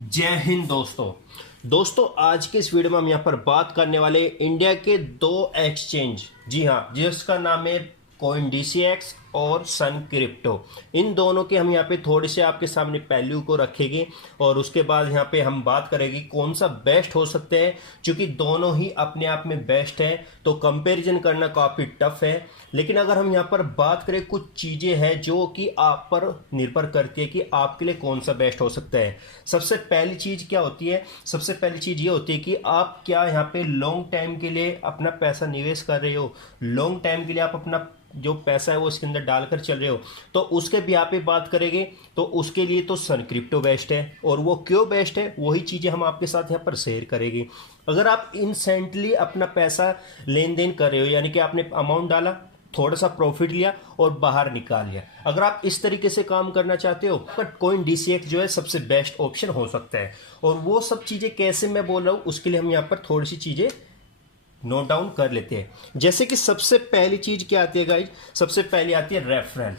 जय हिंद दोस्तों आज के इस वीडियो में हम यहाँ पर बात करने वाले इंडिया के दो एक्सचेंज, जी हाँ, जिसका नाम है कॉइन डीसीएक्स और सन क्रिप्टो। इन दोनों के हम यहाँ पे थोड़े से आपके सामने पहलू को रखेंगे और उसके बाद यहाँ पे हम बात करेंगे कौन सा बेस्ट हो सकता है, क्योंकि दोनों ही अपने आप में बेस्ट है तो कंपैरिजन करना काफ़ी टफ है। लेकिन अगर हम यहाँ पर बात करें, कुछ चीज़ें हैं जो कि आप पर निर्भर करती है कि आपके लिए कौन सा बेस्ट हो सकता है। सबसे पहली चीज़ क्या होती है? सबसे पहली चीज़ ये होती है कि आप क्या यहाँ पे लॉन्ग टाइम के लिए अपना पैसा निवेश कर रहे हो, लॉन्ग टाइम के लिए आप अपना जो पैसा है वो इसके अंदर डालकर चल रहे हो, तो उसके भी आप पे बात करेंगे तो उसके लिए तो सन क्रिप्टो बेस्ट है। और वो क्यों बेस्ट है, वही चीज़ें हम आपके साथ यहाँ पर शेयर करेंगे। अगर आप इंस्टेंटली अपना पैसा लेन देन कर रहे हो, यानी कि आपने अमाउंट डाला, थोड़ा सा प्रॉफिट लिया और बाहर निकाल लिया, अगर आप इस तरीके से काम करना चाहते हो तो कॉइन डीसीएक्स जो है सबसे बेस्ट ऑप्शन हो सकता है। और वो सब चीज़ें कैसे मैं बोल रहा हूँ, उसके लिए हम यहाँ पर थोड़ी सी चीज़ें नोट डाउन कर लेते हैं। जैसे कि सबसे पहली चीज क्या आती है गाइज, सबसे पहली आती है रेफरल।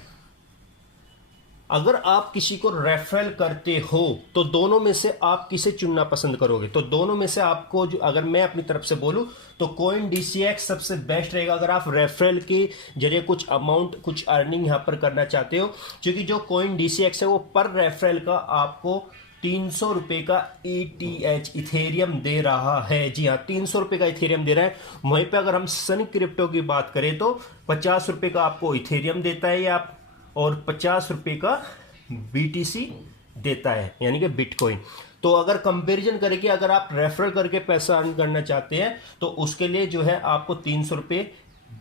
अगर आप किसी को रेफरल करते हो तो दोनों में से आप किसे चुनना पसंद करोगे? तो दोनों में से आपको जो, अगर मैं अपनी तरफ से बोलूं तो कॉइन डीसीएक्स सबसे बेस्ट रहेगा अगर आप रेफरल के जरिए कुछ अमाउंट, कुछ अर्निंग यहां पर करना चाहते हो। क्योंकि जो कॉइन डीसीएक्स है वो पर रेफरल का आपको 300 रुपए का ETH इथेरियम दे रहा है। जी हाँ, 300 रुपए का इथेरियम दे रहा है। वहीं पे अगर हम सन क्रिप्टो की बात करें तो 50 रुपए का आपको इथेरियम देता है या और 50 रुपए का BTC देता है, यानी कि बिटकॉइन। तो अगर कंपैरिजन करें कि अगर आप रेफर करके पैसा अर्न करना चाहते हैं तो उसके लिए जो है आपको 300 रुपये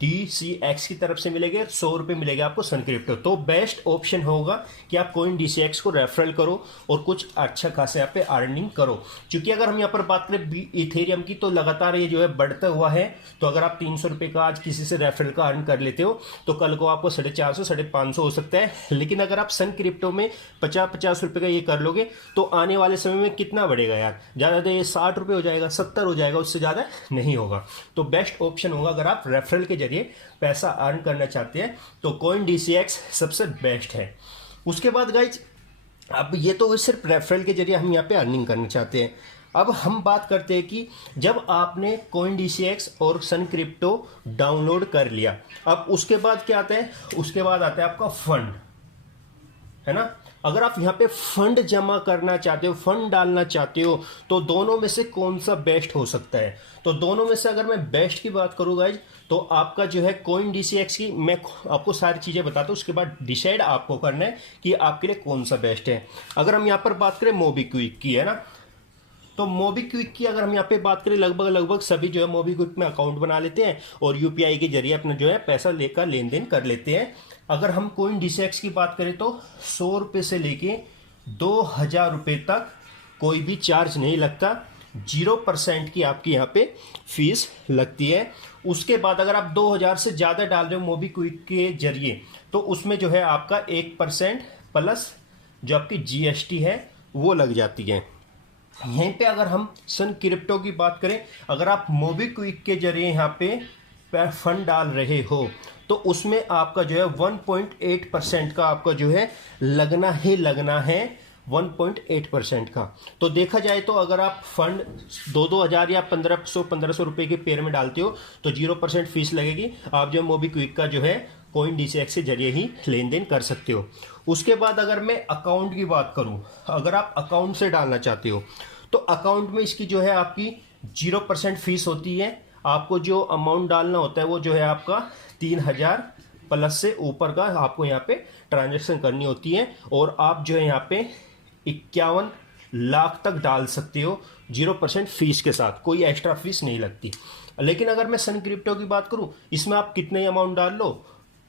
DCX की तरफ से मिलेंगे, 100 रुपये मिलेगा आपको सन क्रिप्टो। तो बेस्ट ऑप्शन होगा कि आप कॉइन DCX को रेफरल करो और कुछ अच्छा खासा यहाँ पे अर्निंग करो। क्योंकि अगर हम यहाँ पर बात करें इथेरियम की तो लगातार ये जो है बढ़ता हुआ है। तो अगर आप 300 रुपये का आज किसी से रेफरल का अर्न कर लेते हो तो कल को आपको 450 550 हो सकता है। लेकिन अगर आप सन क्रिप्टो में 50 रुपये का ये कर लोगे तो आने वाले समय में कितना बढ़ेगा यार, ज़्यादा ये 60 रुपये हो जाएगा, 70 हो जाएगा, उससे ज़्यादा नहीं होगा। तो बेस्ट ऑप्शन होगा अगर आप रेफरल के जरिए पैसा अर्न करना चाहते हैं तो कॉइन डीसीएक्स सबसे बेस्ट है। उसके बाद गाइज, अब ये तो सिर्फ रेफरल के जरिए हम यहाँ पे अर्निंग करना चाहते हैं। अब हम बात करते हैं कि जब आपने कॉइन डीसीएक्स और सन क्रिप्टो डाउनलोड कर लिया, अब उसके बाद क्या आता है? उसके बाद आता है आपका फंड, है ना। अगर आप यहाँ पे फंड जमा करना चाहते हो, फंड डालना चाहते हो, तो दोनों में से कौन सा बेस्ट हो सकता है? तो दोनों में से अगर मैं बेस्ट की बात करूँ गाइज, तो आपका जो है कॉइन डीसीएक्स की, मैं आपको सारी चीज़ें बताता हूँ, उसके बाद डिसाइड आपको करना है कि आपके लिए कौन सा बेस्ट है। अगर हम यहाँ पर बात करें मोबीक्विक की, है ना, तो मोबीक्विक की अगर हम यहाँ पे बात करें, लगभग सभी जो है मोबीक्विक में अकाउंट बना लेते हैं और यूपीआई के जरिए अपना जो है पैसा लेकर लेन देन कर लेते हैं। अगर हम कॉइन डीसीएक्स की बात करें तो 100 रुपये से लेके 2000 रुपये तक कोई भी चार्ज नहीं लगता, 0% की आपकी यहाँ पे फीस लगती है। उसके बाद अगर आप 2000 से ज़्यादा डाल रहे हो मोबीक्विक के जरिए तो उसमें जो है आपका 1% प्लस जो आपकी GST है वो लग जाती है। यहीं पे अगर हम सन क्रिप्टो की बात करें, अगर आप मोबीक्विक के जरिए यहाँ पे फंड डाल रहे हो तो उसमें आपका जो है 1.8% का आपका जो है लगना ही लगना है, 1.8% का। तो देखा जाए तो अगर आप फंड 2-2 हज़ार या 1500 रुपये के पेयर में डालते हो तो 0% फीस लगेगी। आप जो मोबीक्विक का जो है कॉइन डीसीएक्स के जरिए ही लेन देन कर सकते हो। उसके बाद अगर मैं अकाउंट की बात करूं, अगर आप अकाउंट से डालना चाहते हो तो अकाउंट में इसकी जो है आपकी 0% फीस होती है। आपको जो अमाउंट डालना होता है वो जो है आपका 3000 प्लस से ऊपर का आपको यहाँ पे ट्रांजैक्शन करनी होती है और आप जो है यहाँ पे 51 लाख तक डाल सकते हो 0% फीस के साथ, कोई एक्स्ट्रा फीस नहीं लगती। लेकिन अगर मैं सन क्रिप्टो की बात करूं, इसमें आप कितने अमाउंट डाल लो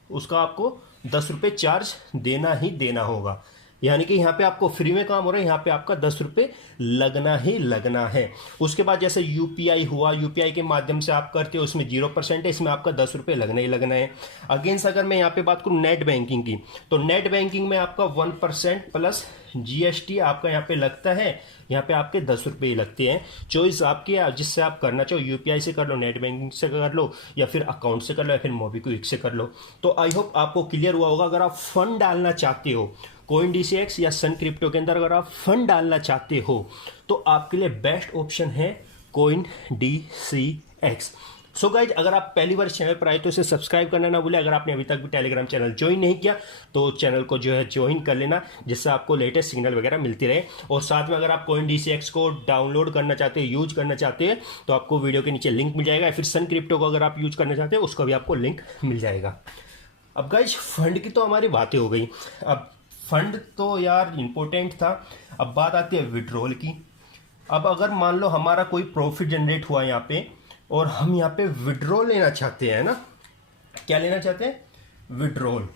उसका आपको 10 रुपये चार्ज देना ही देना होगा। यानी कि यहाँ पे आपको फ्री में काम हो रहा है, यहाँ पे आपका 10 रुपये लगना ही लगना है। उसके बाद जैसे यूपीआई हुआ, यूपीआई के माध्यम से आप करते हो, उसमें 0% है, इसमें आपका 10 रुपये लगना ही लगना है। अगेंस्ट अगर मैं यहाँ पे बात करूँ नेट बैंकिंग की, तो नेट बैंकिंग में आपका 1% प्लस GST आपका यहाँ पे लगता है, यहाँ पे आपके 10 रुपये ही लगते हैं। चॉइस आपकी है, जिससे आप करना चाहो, यूपीआई से कर लो, नेट बैंकिंग से कर लो, या फिर अकाउंट से कर लो, या फिर मोबीक्विक से कर लो। तो आई होप आपको क्लियर हुआ होगा। अगर आप फंड डालना चाहते हो कोइन DCX या सन क्रिप्टो के अंदर अगर आप फंड डालना चाहते हो तो आपके लिए बेस्ट ऑप्शन है कोइन DCX। सो गाइज, अगर आप पहली बार चैनल पर आए तो इसे सब्सक्राइब करना ना भूलें। अगर आपने अभी तक भी टेलीग्राम चैनल ज्वाइन नहीं किया तो चैनल को जो है ज्वाइन कर लेना, जिससे आपको लेटेस्ट सिग्नल वगैरह मिलती रहे। और साथ में अगर आप कोइन DCX को डाउनलोड करना चाहते हैं, यूज करना चाहते हैं, तो आपको वीडियो के नीचे लिंक मिल जाएगा। या फिर सन क्रिप्टो को अगर आप यूज करना चाहते हैं उसका भी आपको लिंक मिल जाएगा। अब गाइज, फंड की तो हमारी बातें हो गई। अब फंड तो यार इंपॉर्टेंट था, अब बात आती है विड्रॉल की। अब अगर मान लो हमारा कोई प्रॉफिट जनरेट हुआ यहाँ पे और हम यहाँ पे विड्रॉल लेना चाहते हैं ना, क्या लेना चाहते हैं? विड्रॉल।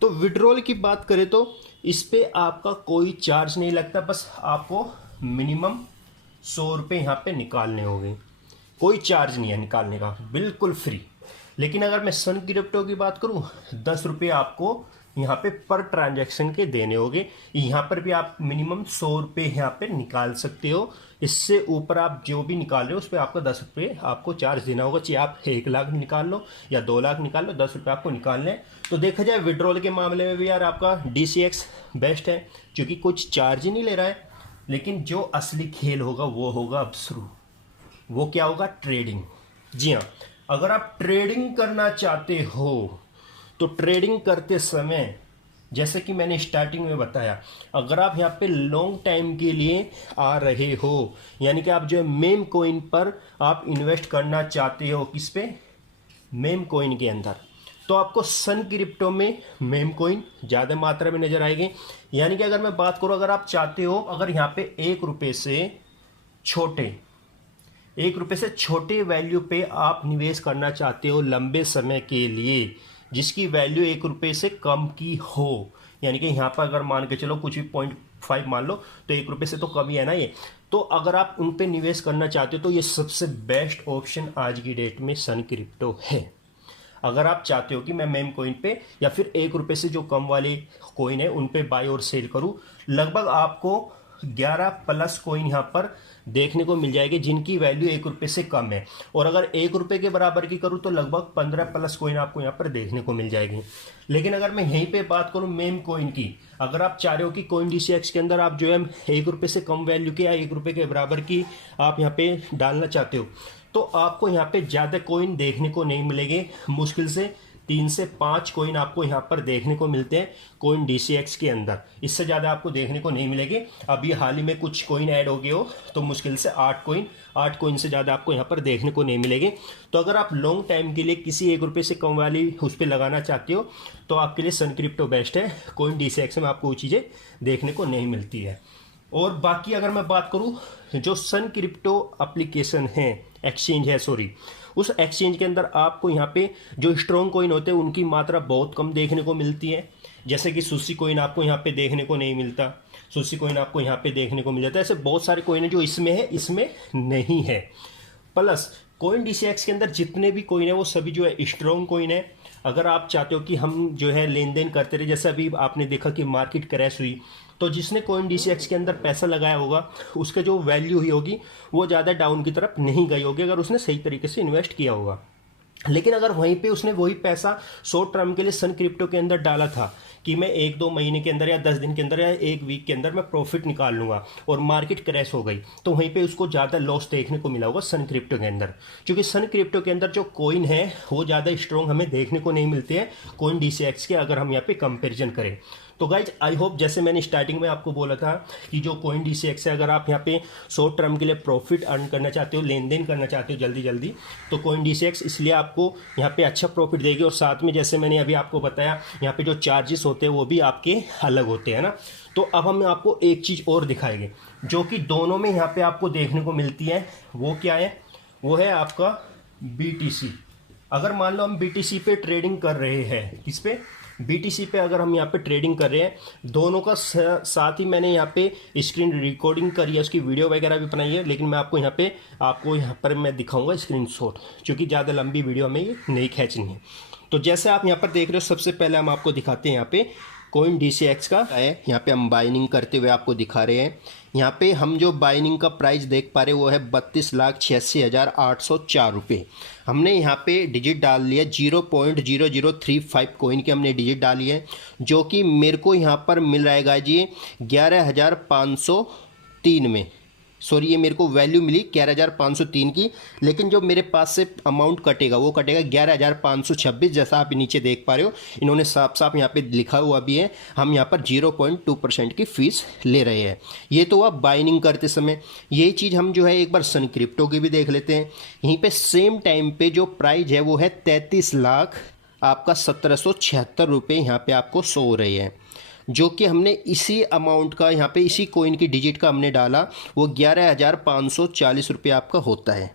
तो विड्रॉल की बात करें तो इस पे आपका कोई चार्ज नहीं लगता, बस आपको मिनिमम 100 रुपये यहाँ पे निकालने होंगे। कोई चार्ज नहीं है निकालने का, बिल्कुल फ्री। लेकिन अगर मैं सन क्रिप्टो की बात करूँ, 10 रुपये आपको यहाँ पे पर ट्रांजैक्शन के देने होंगे। यहाँ पर भी आप मिनिमम 100 रुपये यहाँ पे निकाल सकते हो। इससे ऊपर आप जो भी निकाल रहे हो उस पर आपका 10 रुपये आपको चार्ज देना होगा। चाहे आप 1 लाख निकाल लो या 2 लाख निकाल लो, 10 रुपये आपको निकालने हैं। तो देखा जाए विड्रॉल के मामले में भी यार आपका DCX बेस्ट है, क्योंकि कुछ चार्ज ही नहीं ले रहा है। लेकिन जो असली खेल होगा वो होगा अब शुरू। वो क्या होगा? ट्रेडिंग। जी हाँ, अगर आप ट्रेडिंग करना चाहते हो तो ट्रेडिंग करते समय, जैसे कि मैंने स्टार्टिंग में बताया, अगर आप यहाँ पे लॉन्ग टाइम के लिए आ रहे हो, यानी कि आप जो है मेम कोइन पर आप इन्वेस्ट करना चाहते हो, किस पे? मेम कोइन के अंदर, तो आपको सन क्रिप्टो में मेम कोइन ज़्यादा मात्रा में नजर आएगी। यानी कि अगर मैं बात करूँ, अगर आप चाहते हो, अगर यहाँ पे 1 रुपये से छोटे वैल्यू पे आप निवेश करना चाहते हो लंबे समय के लिए, जिसकी वैल्यू 1 रुपये से कम की हो, यानी कि यहाँ पर अगर मान के चलो कुछ भी 0.5 मान लो, तो 1 रुपये से तो कम ही है ना ये। तो अगर आप उन पे निवेश करना चाहते हो तो ये सबसे बेस्ट ऑप्शन आज की डेट में सन क्रिप्टो है। अगर आप चाहते हो कि मैं मेम कोइन पे या फिर 1 रुपये से जो कम वाले कोइन है उन पे बाय और सेल करूँ, लगभग आपको 11 प्लस कोइन यहाँ पर देखने को मिल जाएगी जिनकी वैल्यू 1 रुपये से कम है। और अगर 1 रुपये के बराबर की करूँ तो लगभग 15 प्लस कोइन आपको यहाँ पर देखने को मिल जाएगी। लेकिन अगर मैं यहीं पे बात करूँ मेम कोइन की, अगर आप चाह रहे हो कि कोइन DCX के अंदर आप जो है 1 रुपये से कम वैल्यू के या 1 रुपये के बराबर की आप यहाँ पे डालना चाहते हो, तो आपको यहाँ पे ज़्यादा कोइन देखने को नहीं मिलेंगे। मुश्किल से 3 से 5 कोइन आपको यहाँ पर देखने को मिलते हैं कोइन DCX के अंदर, इससे ज़्यादा आपको देखने को नहीं मिलेंगे। अभी हाल ही में कुछ कोइन ऐड हो गए हो तो मुश्किल से 8 कोइन से ज़्यादा आपको यहाँ पर देखने को नहीं मिलेंगे। तो अगर आप लॉन्ग टाइम के लिए किसी 1 रुपये से कम वाली उस पर लगाना चाहते हो तो आपके लिए सन क्रिप्टो बेस्ट है। कोइन DCX में आपको वो चीज़ें देखने को नहीं मिलती है। और बाकी अगर मैं बात करूँ, जो सन क्रिप्टो एप्लीकेशन है, एक्सचेंज है सॉरी, उस एक्सचेंज के अंदर आपको यहाँ पे जो स्ट्रॉन्ग कोइन होते हैं उनकी मात्रा बहुत कम देखने को मिलती है। जैसे कि सुशी कोइन आपको यहाँ पे देखने को नहीं मिलता, सुशी कोइन आपको यहाँ पे देखने को मिल जाता है। ऐसे बहुत सारे कोइन है जो इसमें है, इसमें नहीं है। प्लस कोइन DCX के अंदर जितने भी कोइन है वो सभी जो है स्ट्रॉन्ग कोइन है। अगर आप चाहते हो कि हम जो है लेन देन करते रहे, जैसे अभी आपने देखा कि मार्केट क्रैश हुई, तो जिसने कोइन DCX के अंदर पैसा लगाया होगा उसका जो वैल्यू ही होगी वो ज़्यादा डाउन की तरफ नहीं गई होगी, अगर उसने सही तरीके से इन्वेस्ट किया होगा। लेकिन अगर वहीं पे उसने वही पैसा शॉर्ट टर्म के लिए सन क्रिप्टो के अंदर डाला था कि मैं 1-2 महीने के अंदर या 10 दिन के अंदर या 1 वीक के अंदर मैं प्रॉफिट निकाल लूँगा, और मार्केट क्रैश हो गई, तो वहीं पे उसको ज़्यादा लॉस देखने को मिला होगा सन क्रिप्टो के अंदर। क्योंकि सन क्रिप्टो के अंदर जो कोइन है वो ज़्यादा स्ट्रॉन्ग हमें देखने को नहीं मिलते हैं कोइन DCX के, अगर हम यहाँ पे कंपेरिजन करें। तो गाइज आई होप, जैसे मैंने स्टार्टिंग में आपको बोला था कि जो कोइन DCX है, अगर आप यहाँ पे शॉर्ट टर्म के लिए प्रॉफिट अर्न करना चाहते हो, लेन देन करना चाहते हो जल्दी जल्दी, तो कोइन DCX इसलिए आपको यहाँ पे अच्छा प्रॉफिट देगी। और साथ में जैसे मैंने अभी आपको बताया, यहाँ पे जो चार्जेस होते हैं वो भी आपके अलग होते हैं ना। तो अब हम आपको एक चीज़ और दिखाएंगे जो कि दोनों में यहाँ पे आपको देखने को मिलती है। वो क्या है? वो है आपका BTC। अगर मान लो हम BTC पे ट्रेडिंग कर रहे हैं, किस पे? BTC पे अगर हम यहाँ पे ट्रेडिंग कर रहे हैं, दोनों का साथ ही मैंने यहाँ पे स्क्रीन रिकॉर्डिंग करी है, उसकी वीडियो वगैरह भी बनाई है। लेकिन मैं आपको यहाँ पर मैं दिखाऊंगा स्क्रीनशॉट, क्योंकि ज़्यादा लंबी वीडियो हमें ये नहीं खींचनी है। तो जैसे आप यहाँ पर देख रहे हो, सबसे पहले हम आपको दिखाते हैं यहाँ पे कोइन DCX का है। यहाँ पे हम बाइनिंग करते हुए आपको दिखा रहे हैं। यहाँ पे हम जो बाइनिंग का प्राइस देख पा रहे हैं वो है 32,86,804 रुपये। हमने यहाँ पे डिजिट डाल लिया 0.0035 कोइन के हमने डिजिट डाली है, जो कि मेरे को यहाँ पर मिल रहा है गाइस जी 11,503 में। सॉरी, ये मेरे को वैल्यू मिली 11,503 की, लेकिन जो मेरे पास से अमाउंट कटेगा वो कटेगा 11,526। जैसा आप नीचे देख पा रहे हो, इन्होंने साफ साफ यहाँ पे लिखा हुआ भी है, हम यहाँ पर 0.2% की फ़ीस ले रहे हैं। ये तो हुआ बाइनिंग करते समय। यही चीज़ हम जो है एक बार सन क्रिप्टो की भी देख लेते हैं। यहीं पर सेम टाइम पर जो प्राइस है वो है 33 लाख आपका 1,776 रुपये यहाँ पर आपको शो हो रही है, जो कि हमने इसी अमाउंट का यहाँ पे इसी कोइन की डिजिट का हमने डाला, वो 11,540 रुपये आपका होता है।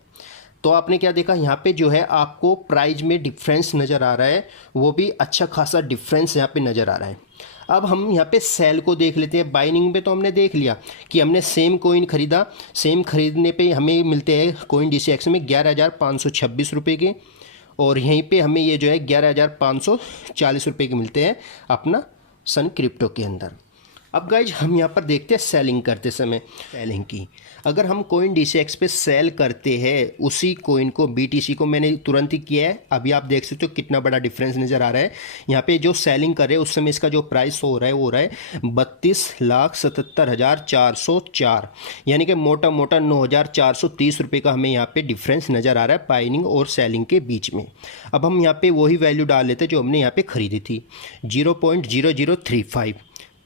तो आपने क्या देखा, यहाँ पे जो है आपको प्राइस में डिफरेंस नज़र आ रहा है, वो भी अच्छा खासा डिफरेंस यहाँ पे नज़र आ रहा है। अब हम यहाँ पे सेल को देख लेते हैं। बाइनिंग पे तो हमने देख लिया कि हमने सेम कोइन ख़रीदा, सेम खरीदने पे हमें मिलते हैं कोइन DCX में 11,526 रुपये के, और यहीं पर हमें ये जो है 11,540 रुपये के मिलते हैं अपना सन क्रिप्टो के अंदर। अब गाइज हम यहाँ पर देखते हैं सेलिंग करते समय सेलिंग की। अगर हम कोइन DCX पे सेल करते हैं उसी कोइन को, BTC को मैंने तुरंत ही किया है, अभी आप देख सकते हो कितना बड़ा डिफरेंस नज़र आ रहा है। यहाँ पे जो सेलिंग कर रहे हैं उस समय इसका जो प्राइस हो रहा है वो हो रहा है 32,77,404, यानी कि मोटा मोटा 9,430 रुपये का हमें यहाँ पे डिफरेंस नज़र आ रहा है बाइनिंग और सेलिंग के बीच में। अब हम यहाँ पे वही वैल्यू डाल लेते हैं जो हमने यहाँ पे ख़रीदी थी 0.0035।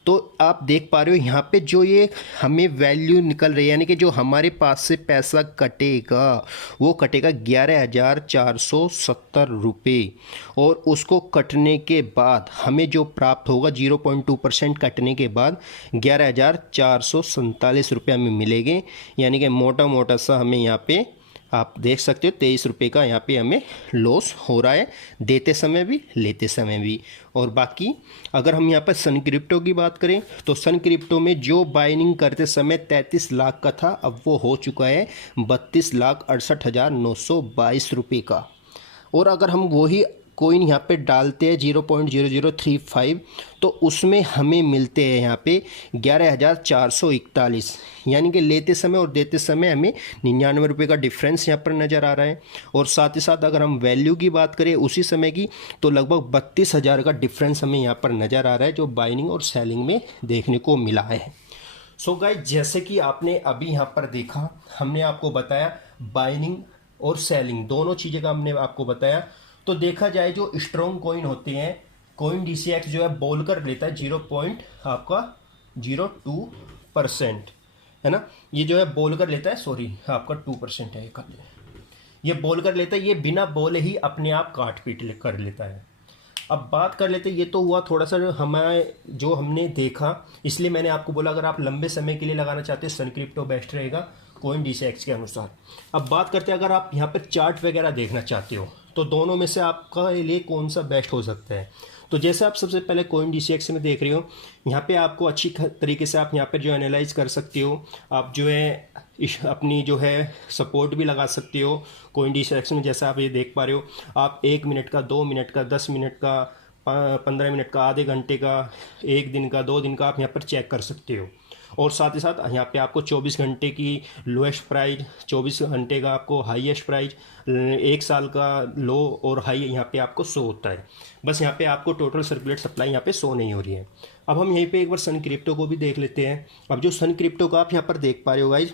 तो आप देख पा रहे हो यहाँ पे जो ये हमें वैल्यू निकल रही है, यानी कि जो हमारे पास से पैसा कटेगा वो कटेगा 11,470 रुपये, और उसको कटने के बाद हमें जो प्राप्त होगा 0.2% कटने के बाद 11,447 रुपये हमें मिलेंगे। यानी कि मोटा मोटा सा हमें यहाँ पे आप देख सकते हो 23 रुपये का यहाँ पे हमें लॉस हो रहा है, देते समय भी लेते समय भी। और बाकी अगर हम यहाँ पर सन क्रिप्टो की बात करें तो सन क्रिप्टो में जो बाइनिंग करते समय 33 लाख का था, अब वो हो चुका है 32,68,922 रुपये का। और अगर हम वही कोइन यहाँ पे डालते हैं 0.0035, तो उसमें हमें मिलते हैं यहाँ पे 11,441, यानी कि लेते समय और देते समय हमें 99 रुपये का डिफरेंस यहाँ पर नज़र आ रहा है। और साथ ही साथ अगर हम वैल्यू की बात करें उसी समय की, तो लगभग 32,000 का डिफरेंस हमें यहाँ पर नज़र आ रहा है, जो बाइनिंग और सेलिंग में देखने को मिला है। सो गाइस, जैसे कि आपने अभी यहाँ पर देखा, हमने आपको बताया बाइनिंग और सेलिंग दोनों चीज़ें का हमने आपको बताया। तो देखा जाए जो स्ट्रॉन्ग कोइन होते हैं, कोइन DCX जो है बोल कर लेता है 0.02%, है ना। ये जो है बोल कर लेता है, सॉरी आपका 2% है, ये बोल कर लेता है, ये बिना बोले ही अपने आप काट पीट कर लेता है। अब बात कर लेते हैं, ये तो हुआ थोड़ा सा हमें जो हमने देखा, इसलिए मैंने आपको बोला अगर आप लंबे समय के लिए लगाना चाहते हैं सन क्रिप्टो बेस्ट रहेगा कोइन DCX के अनुसार। अब बात करते हैं अगर आप यहाँ पर चार्ट वगैरह देखना चाहते हो तो दोनों में से आपका लिए कौन सा बेस्ट हो सकता है। तो जैसे आप सबसे पहले कोइन DCX में देख रहे हो, यहाँ पे आपको अच्छी तरीके से आप यहाँ पर जो एनालाइज कर सकते हो, आप जो है अपनी जो है सपोर्ट भी लगा सकते हो कोइन DCX में। जैसा आप ये देख पा रहे हो, आप 1 मिनट का, 2 मिनट का, 10 मिनट का, 15 मिनट का, आधे घंटे का, 1 दिन का, 2 दिन का आप यहाँ पर चेक कर सकते हो। और साथ ही साथ यहाँ पे आपको 24 घंटे की लोएस्ट प्राइस, 24 घंटे का आपको हाईएस्ट प्राइस, 1 साल का लो और हाई यहाँ पे आपको शो होता है। बस यहाँ पे आपको टोटल सर्कुलेट सप्लाई यहाँ पे शो नहीं हो रही है। अब हम यहीं पे एक बार सन क्रिप्टो को भी देख लेते हैं। अब जो सन क्रिप्टो का आप यहाँ पर देख पा रहे हो गाइज,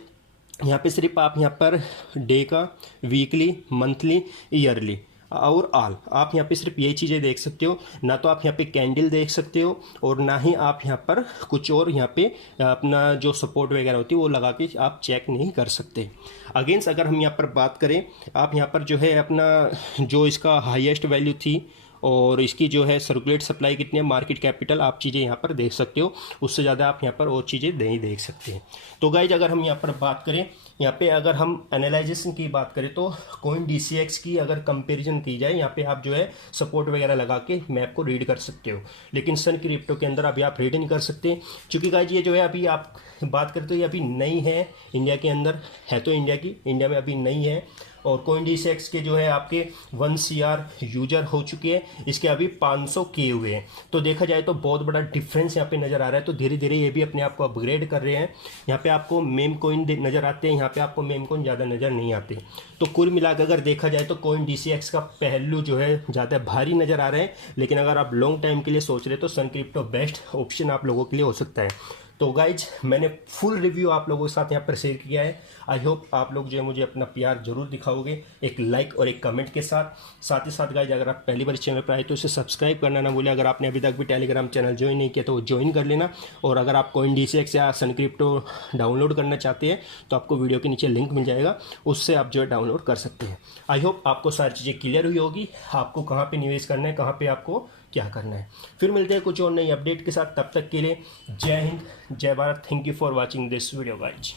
यहाँ पे सिर्फ आप यहाँ पर डे का, वीकली, मंथली, ईयरली और ऑल, आप यहाँ पे सिर्फ यही चीज़ें देख सकते हो। ना तो आप यहाँ पे कैंडल देख सकते हो और ना ही आप यहाँ पर कुछ और यहाँ पे अपना जो सपोर्ट वगैरह होती है वो लगा के आप चेक नहीं कर सकते। अगेंस्ट अगर हम यहाँ पर बात करें, आप यहाँ पर जो है अपना जो इसका हाईएस्ट वैल्यू थी और इसकी जो है सर्कुलेट सप्लाई कितनी है, मार्केट कैपिटल, आप चीज़ें यहाँ पर देख सकते हो। उससे ज़्यादा आप यहाँ पर और चीज़ें नहीं देख सकते। तो गाइज अगर हम यहाँ पर बात करें, यहाँ पे अगर हम एनालाइजेशन की बात करें तो कोइन DCX की अगर कंपैरिजन की जाए, यहाँ पे आप जो है सपोर्ट वगैरह लगा के मैप को रीड कर सकते हो। लेकिन सन क्रिप्टो के अंदर अभी आप रीड नहीं कर सकते, क्योंकि गाइज ये जो है अभी आप बात करते हो ये अभी नई है, इंडिया के अंदर है तो इंडिया में अभी नहीं है। और कोइन DCX के जो है आपके 1 CR यूजर हो चुके हैं, इसके अभी 500 के हुए हैं। तो देखा जाए तो बहुत बड़ा डिफरेंस यहाँ पे नज़र आ रहा है। तो धीरे धीरे ये भी अपने आप को अपग्रेड कर रहे हैं। यहाँ पे आपको मेम कोइन नज़र आते हैं, यहाँ पे आपको मेम कोइन ज़्यादा नज़र नहीं आते। तो कुल मिलाकर अगर देखा जाए तो कोइन DCX का पहलू जो है ज़्यादा भारी नज़र आ रहे हैं, लेकिन अगर आप लॉन्ग टाइम के लिए सोच रहे हो तो सन क्रिप्टो बेस्ट ऑप्शन आप लोगों के लिए हो सकता है। तो गाइज मैंने फुल रिव्यू आप लोगों के साथ यहाँ पर शेयर किया है। आई होप आप लोग जो है मुझे अपना प्यार जरूर दिखाओगे एक लाइक और एक कमेंट के साथ ही साथ गाइज अगर आप पहली बार इस चैनल पर आए तो इसे सब्सक्राइब करना ना भूलें। अगर आपने अभी तक भी टेलीग्राम चैनल ज्वाइन नहीं किया तो वो ज्वाइन कर लेना। और अगर आप कोइन DCX या सन क्रिप्टो डाउनलोड करना चाहते हैं तो आपको वीडियो के नीचे लिंक मिल जाएगा, उससे आप जो है डाउनलोड कर सकते हैं। आई होप आपको सारी चीज़ें क्लियर हुई होगी, आपको कहाँ पर निवेश करना है, कहाँ पर आपको क्या करना है। फिर मिलते हैं कुछ और नई अपडेट के साथ, तब तक के लिए जय हिंद, जय Bharat. Thank you for watching this video guys.